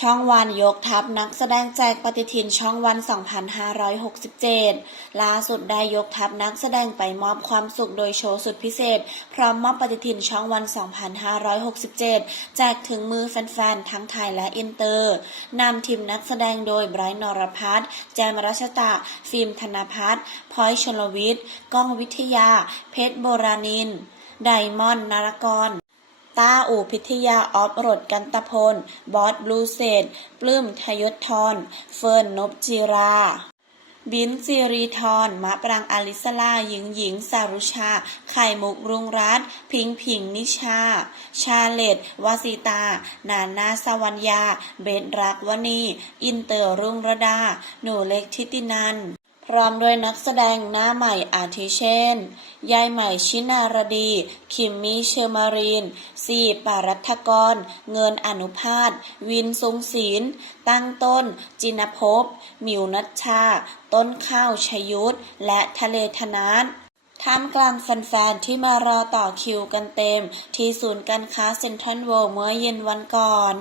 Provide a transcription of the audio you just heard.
ช่องวันยกทัพนักแสดงแจกปฏิทินช่องวัน 2567 ล่าสุดได้ยกทัพนักแสดงไปมอบความสุขโดยโชว์สุดพิเศษ พร้อมมอบปฏิทินช่องวัน 2567 แจกถึงมือแฟนๆ ทั้งไทยและอินเตอร์นำทีมนักแสดงโดยไบรท์นรพัฒน์แจมรัชตะ ฟิล์มธนพัฒน์พอยชลวิทย์ก้องวิทยา เพชรโบราณิน ไดมอนด์นารกร ต้าอู่พิทยาออฟโรดกันตพล บอสบลูเซตปลื้มทยศทรเฟิร์นนบจีราบินซีรีทรมะปรางอาลิสลาหญิงหญิงสารุชา ไข่มุกรุงรัตพิงผิงนิชา ชาเลตวาสิตา นานาสวัญญาเบนรักวณี อินเตอร์รุ่งระดา หนูเล็กทิตินัน พร้อมด้วยนักแสดงหน้าใหม่อาทิเช่น ยายใหม่ชินารดี คิมมี่เชอร์มารีนซีปารัฐกร เงินอนุภาสวินทรงศิลตั้งต้น จินภพ มิวนัชชา ต้นข้าวชยุทธ และทะเลธนัทท่ามกลางแฟนๆ ที่มารอต่อคิวกันเต็ม ที่ศูนย์การค้าเซ็นทรัลเวิลด์เมื่อเย็นวันก่อน